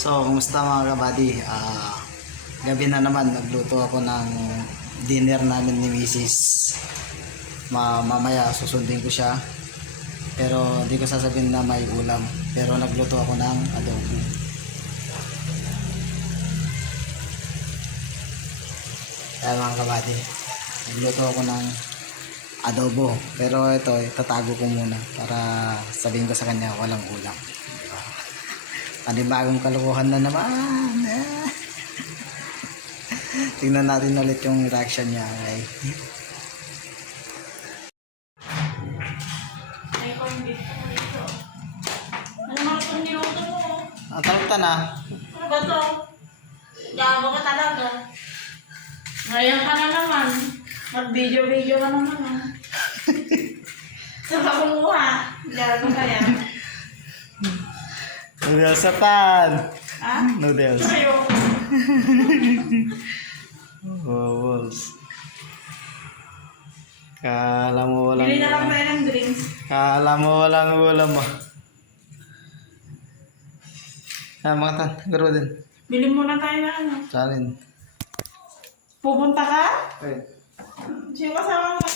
So, kumusta mga kabady? Gabi na naman, nagluto ako ng dinner namin ni Mrs. Mamaya susundin ko siya. Pero di ko sasabihin na may ulam. Pero nagluto ako ng adobo. Kaya mga kabady, nagluto ako ng adobo. Pero ito, tatago ko muna para sabihin ko sa kanya walang ulam. Panibagong kalokohan na naman. Tingnan natin ulit yung reaction niya. Okay? Ano mga itong niluto mo? Tanong na. Ano ba ito? Gago ka talaga. Ngayon ka na naman. Mag-video-video ka naman. Saan ka kumuha? Gago ka yan. Noodles sa pan. Ha? Noodles. Ayoko. Walls. Kala mo walang Bili na lang tayo ng drinks. Kala mo walang ulam mo. Mga tan, garo din. Bili muna tayo na ano. Salin. Pupunta ka? Okay. Sino kasama mo?